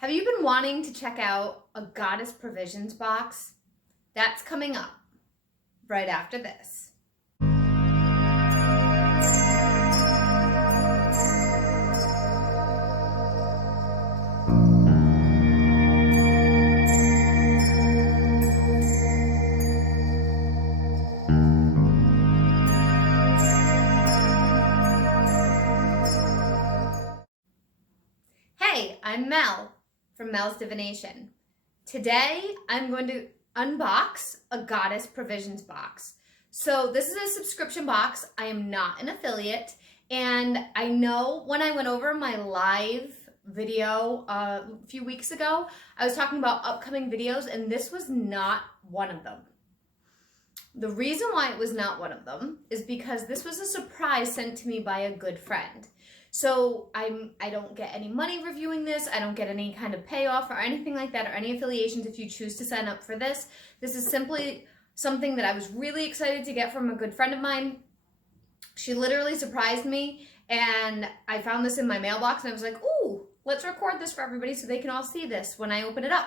Have you been wanting to check out a Goddess Provisions box? That's coming up right after this. Hey, I'm Mel from Mel's Divination. Today, I'm going to unbox a Goddess Provisions box. So this is a subscription box. I am not an affiliate. And I know when I went over my live video a few weeks ago, I was talking about upcoming videos, and this was not one of them. The reason why it was not one of them is because this was a surprise sent to me by a good friend. So I don't get any money reviewing this. I don't get any kind of payoff or anything like that, or any affiliations if you choose to sign up for this. This is simply something that I was really excited to get from a good friend of mine. She literally surprised me, and I found this in my mailbox, and I was like, ooh, let's record this for everybody so they can all see this when I open it up.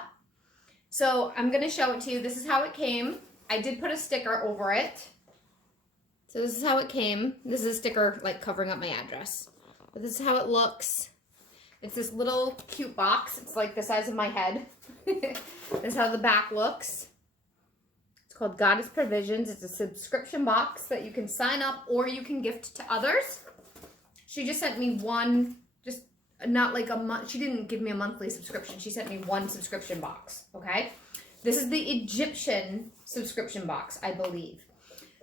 So I'm going to show it to you. This is how it came. I did put a sticker over it. So this is how it came. This is a sticker like covering up my address. But this is how it looks. It's this little cute box. It's like the size of my head. This is how the back looks. It's called Goddess Provisions. It's a subscription box that you can sign up or you can gift to others. She just sent me one, just not like a month. She didn't give me a monthly subscription. She sent me one subscription box, okay? This is the Egyptian subscription box, I believe.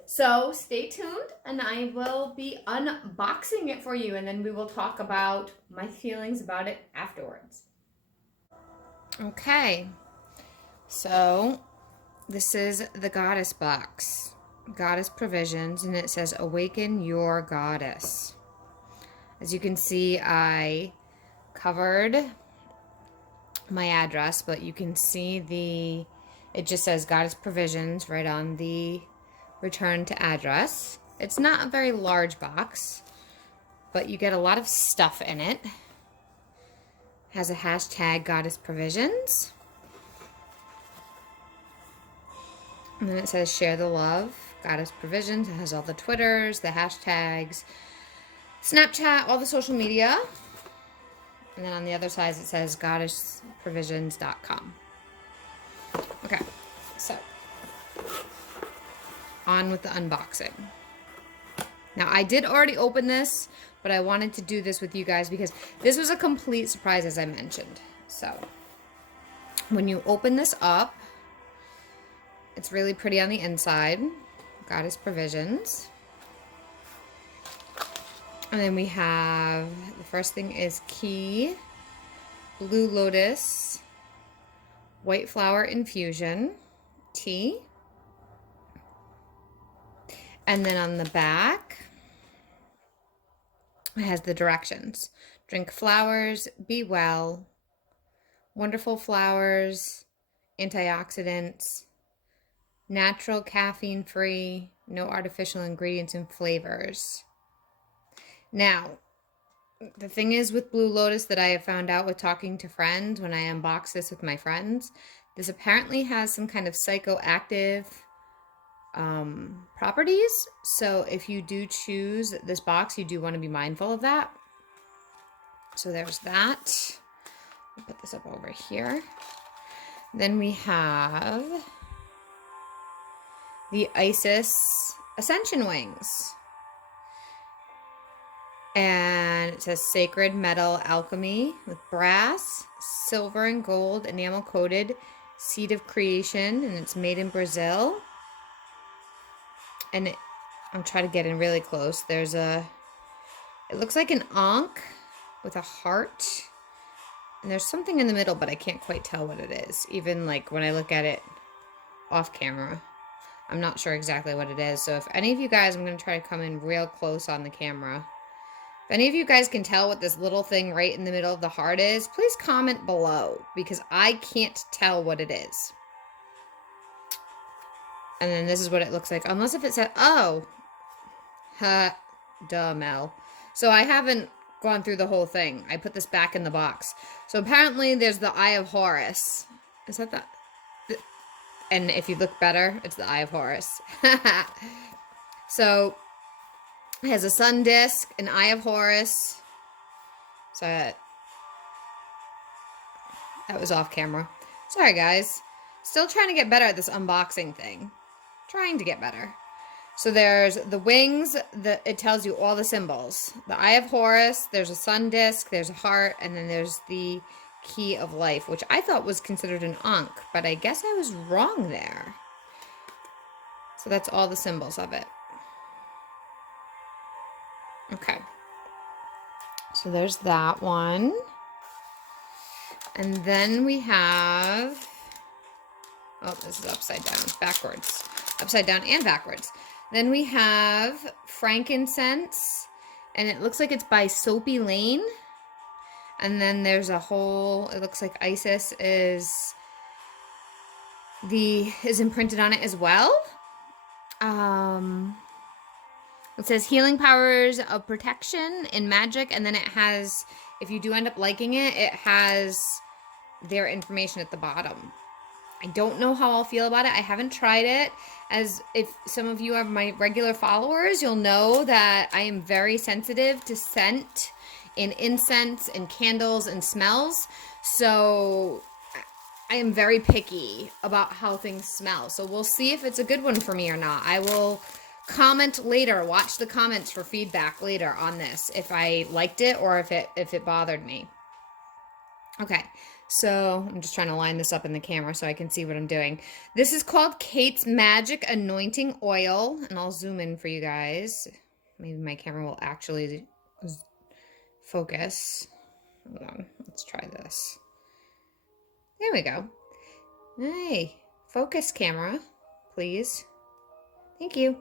So stay tuned, and I will be unboxing it for you, and then we will talk about my feelings about it afterwards. Okay, so this is the Goddess box, Goddess Provisions, and it says Awaken Your Goddess. As you can see, I covered my address, but you can see it just says Goddess Provisions right on the return to address. It's not a very large box, but you get a lot of stuff in it. It has a hashtag Goddess Provisions. And then it says Share the Love, Goddess Provisions. It has all the Twitters, the hashtags, Snapchat, all the social media. And then on the other side it says goddessprovisions.com. Okay, so on with the unboxing. Now, I did already open this, but I wanted to do this with you guys because this was a complete surprise, as I mentioned. So, when you open this up, it's really pretty on the inside. Goddess Provisions. And then we have, the first thing is Key, Blue Lotus, White Flower Infusion, Tea. And then on the back, it has the directions. Drink flowers, be well, wonderful flowers, antioxidants, natural caffeine-free, no artificial ingredients and flavors. Now, the thing is with Blue Lotus that I have found out with talking to friends when I unbox this with my friends, this apparently has some kind of psychoactive properties. So if you do choose this box, you do want to be mindful of that. So there's that. I'll put this up over here. Then we have the Isis Ascension Wings. And it says Sacred Metal Alchemy with brass, silver, and gold enamel coated seed of creation, and it's made in Brazil. And I'm trying to get in really close. There's it looks like an ankh with a heart. And there's something in the middle, but I can't quite tell what it is. Even like when I look at it off camera, I'm not sure exactly what it is. So if any of you guys, I'm going to try to come in real close on the camera. If any of you guys can tell what this little thing right in the middle of the heart is, please comment below, because I can't tell what it is. And then this is what it looks like. Unless if it said, oh, duh, Mel. So I haven't gone through the whole thing. I put this back in the box. So apparently there's the Eye of Horus. Is that and if you look better, it's the Eye of Horus. So it has a sun disc, an Eye of Horus. So that was off camera. Sorry, guys. Still trying to get better at this unboxing thing. Trying to get better. So there's the wings. It tells you all the symbols. The Eye of Horus. There's a sun disc. There's a heart. And then there's the Key of Life, which I thought was considered an Ankh. But I guess I was wrong there. So that's all the symbols of it. Okay. So there's that one. And then we have... Oh, this is upside down, backwards. Upside down and backwards. Then we have frankincense, and it looks like it's by Soapy Lane. And then there's a whole, it looks like Isis is imprinted on it as well. It says healing powers of protection in magic, and then it has, if you do end up liking it, it has their information at the bottom. I don't know how I'll feel about it. I haven't tried it. As if some of you are my regular followers, you'll know that I am very sensitive to scent in incense and candles and smells. So I am very picky about how things smell. So we'll see if it's a good one for me or not. I will comment later. Watch the comments for feedback later on this, if I liked it or if it bothered me. Okay. So I'm just trying to line this up in the camera so I can see what I'm doing. This is called Kate's Magic Anointing Oil. And I'll zoom in for you guys. Maybe my camera will actually focus. Hold on. Let's try this. There we go. Hey, focus camera, please. Thank you.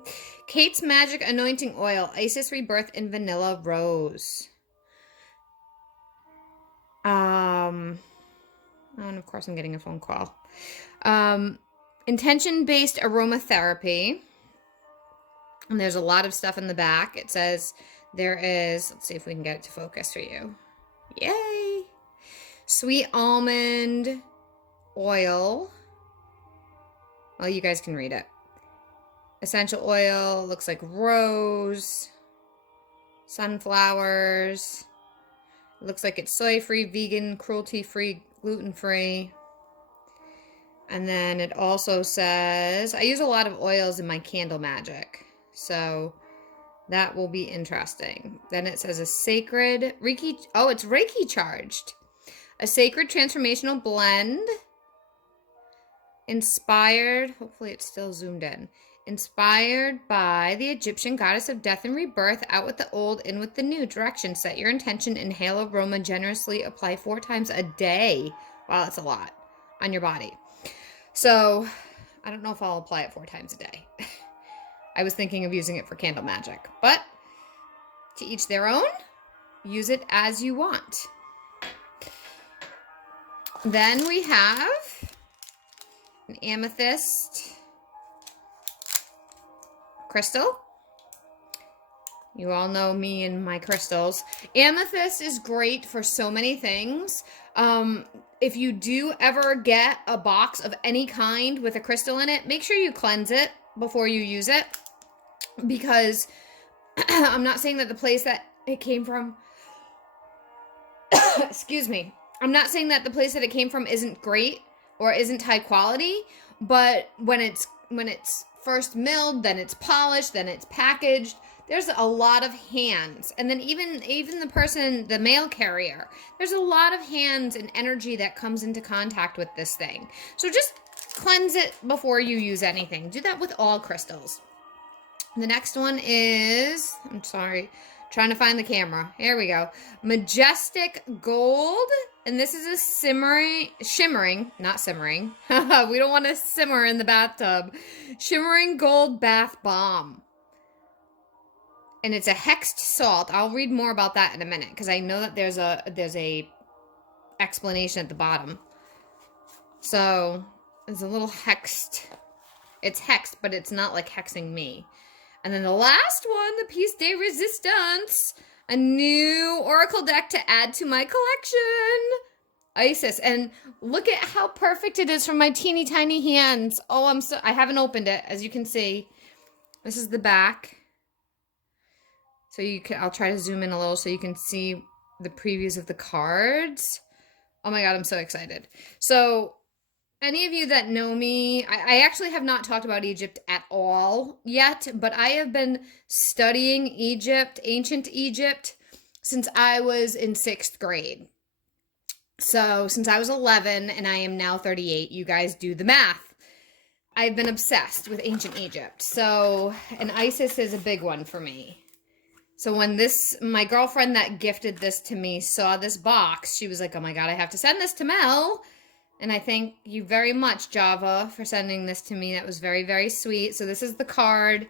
Kate's Magic Anointing Oil. Isis Rebirth in Vanilla Rose. And of course I'm getting a phone call. Intention-based aromatherapy. And there's a lot of stuff in the back. It says there is, let's see if we can get it to focus for you. Yay! Sweet almond oil. Well, you guys can read it. Essential oil, looks like rose. Sunflowers. Looks like it's soy-free, vegan, cruelty-free, gluten-free. And then it also says, I use a lot of oils in my candle magic. So that will be interesting. Then it says a sacred Reiki. Oh, it's Reiki charged. A sacred transformational blend. Inspired. Hopefully it's still zoomed in. Inspired by the Egyptian goddess of death and rebirth, out with the old, in with the new. Direction: set your intention, inhale aroma, generously apply 4 times a day. Wow, that's a lot on your body. So I don't know if I'll apply it 4 times a day. I was thinking of using it for candle magic, but to each their own. Use it as you want. Then we have an amethyst crystal. You all know me and my crystals. Amethyst is great for so many things. If you do ever get a box of any kind with a crystal in it, make sure you cleanse it before you use it. Because I'm not saying that the place that it came from, excuse me. I'm not saying that the place that it came from isn't great or isn't high quality, but when it's first milled, then it's polished, then it's packaged, there's a lot of hands. And then even the person, the mail carrier, there's a lot of hands and energy that comes into contact with this thing. So just cleanse it before you use anything. Do that with all crystals. The next one is, I'm sorry, trying to find the camera. Here we go. Majestic Gold. And this is a shimmering, not simmering. We don't want to simmer in the bathtub. Shimmering gold bath bomb. And it's a hexed salt. I'll read more about that in a minute because I know that there's a explanation at the bottom. So it's a little hexed. It's hexed, but it's not like hexing me. And then the last one, the piece de resistance. a new Oracle deck to add to my collection. Isis, and look at how perfect it is from my teeny tiny hands. Oh, I haven't opened it, as you can see. This is the back. So I'll try to zoom in a little so you can see the previews of the cards. Oh my God, I'm so excited. So any of you that know me, I actually have not talked about Egypt at all yet, but I have been studying Egypt, ancient Egypt, since I was in 6th grade. So since I was 11 and I am now 38, you guys do the math. I've been obsessed with ancient Egypt. So, and Isis is a big one for me. So when my girlfriend that gifted this to me saw this box, she was like, oh my God, I have to send this to Mel. And I thank you very much, Java, for sending this to me. That was very, very sweet. So this is the card.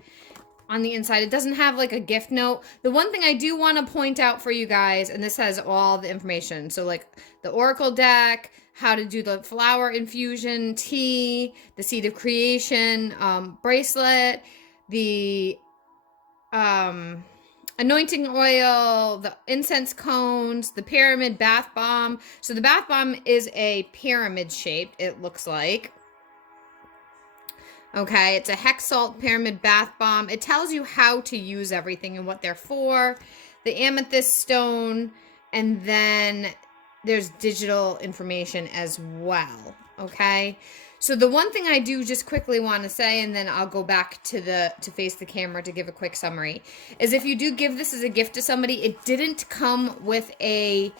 On the inside, it doesn't have like a gift note. The one thing I do want to point out for you guys, and this has all the information. So like the Oracle deck, how to do the flower infusion, tea, the seed of creation, bracelet, the anointing oil, the incense cones, the pyramid bath bomb. So the bath bomb is a pyramid shaped, it looks like. Okay, it's a hex salt pyramid bath bomb. It tells you how to use everything and what they're for. The amethyst stone, and then there's digital information as well. Okay, so the one thing I do just quickly want to say, and then I'll go back to face the camera to give a quick summary, is if you do give this as a gift to somebody, it didn't come with a...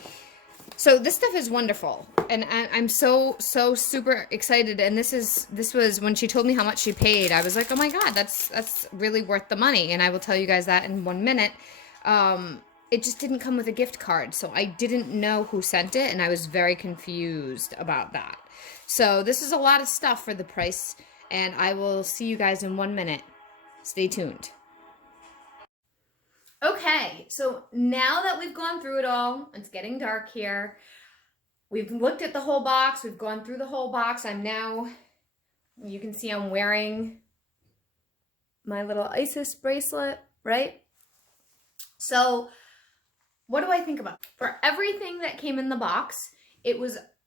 So this stuff is wonderful, and I'm so super excited. And this was when she told me how much she paid. I was like, oh my God, that's really worth the money. And I will tell you guys that in 1 minute. It just didn't come with a gift card, so I didn't know who sent it, and I was very confused about that. So this is a lot of stuff for the price, and I will see you guys in 1 minute. Stay tuned. Okay, so now that we've gone through it all, it's getting dark here. We've looked at the whole box. We've gone through the whole box. You can see I'm wearing my little Isis bracelet, right? So what do I think about? For everything that came in the box,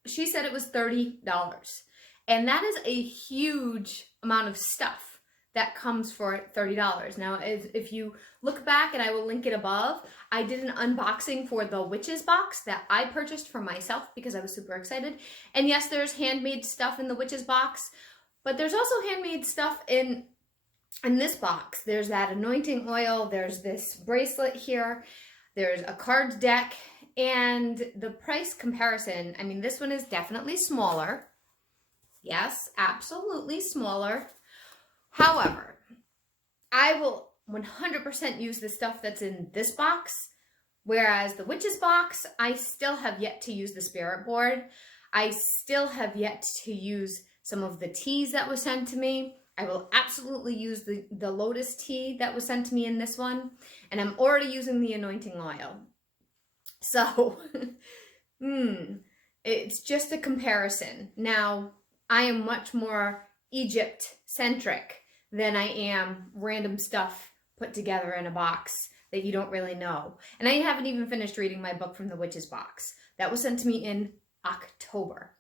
she said it was $30. And that is a huge amount of stuff that comes for $30. Now, if you look back, and I will link it above, I did an unboxing for the Witches box that I purchased for myself because I was super excited. And yes, there's handmade stuff in the Witches box, but there's also handmade stuff in this box. There's that anointing oil, there's this bracelet here, there's a card deck, and the price comparison, I mean, this one is definitely smaller. Yes, absolutely smaller. However, I will 100% use the stuff that's in this box, whereas the Witches box, I still have yet to use the spirit board. I still have yet to use some of the teas that was sent to me. I will absolutely use the lotus tea that was sent to me in this one, and I'm already using the anointing oil. So, it's just a comparison. Now, I am much more Egypt-centric than I am random stuff put together in a box that you don't really know. And I haven't even finished reading my book from the Witches box. That was sent to me in October.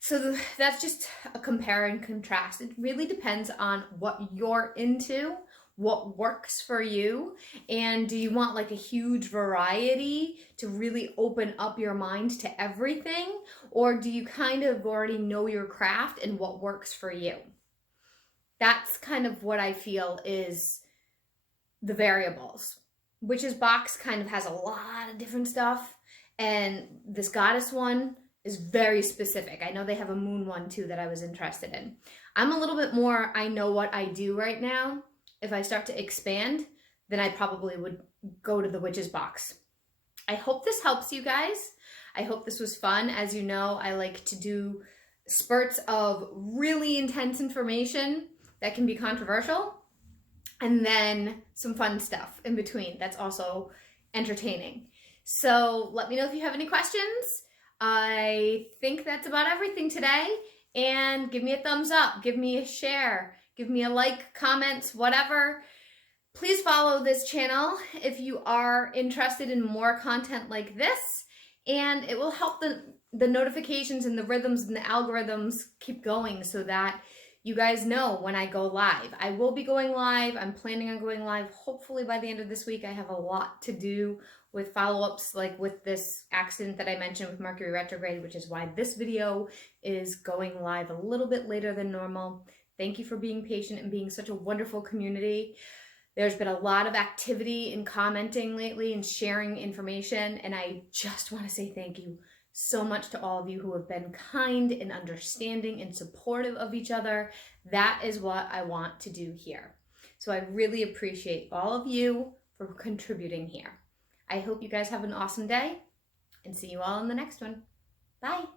So that's just a compare and contrast. It really depends on what you're into, what works for you, and do you want like a huge variety to really open up your mind to everything, or do you kind of already know your craft and what works for you? That's kind of what I feel is the variables. Witches box kind of has a lot of different stuff, and this goddess one is very specific. I know they have a moon one too that I was interested in. I'm a little bit more, I know what I do right now. If I start to expand, then I probably would go to the Witches box. I hope this helps you guys. I hope this was fun. As you know, I like to do spurts of really intense information that can be controversial, and then some fun stuff in between that's also entertaining. So let me know if you have any questions. I think that's about everything today, and give me a thumbs up, give me a share, give me a like, comments, whatever. Please follow this channel if you are interested in more content like this, and it will help the notifications and the rhythms and the algorithms keep going so that you guys know when I go live. I will be going live. I'm planning on going live hopefully by the end of this week. I have a lot to do with follow-ups, like with this accident that I mentioned with Mercury retrograde, which is why this video is going live a little bit later than normal. Thank you for being patient and being such a wonderful community. There's been a lot of activity in commenting lately and sharing information, and I just want to say thank you so much to all of you who have been kind and understanding and supportive of each other. That is what I want to do here. So I really appreciate all of you for contributing here. I hope you guys have an awesome day, and see you all in the next one. Bye.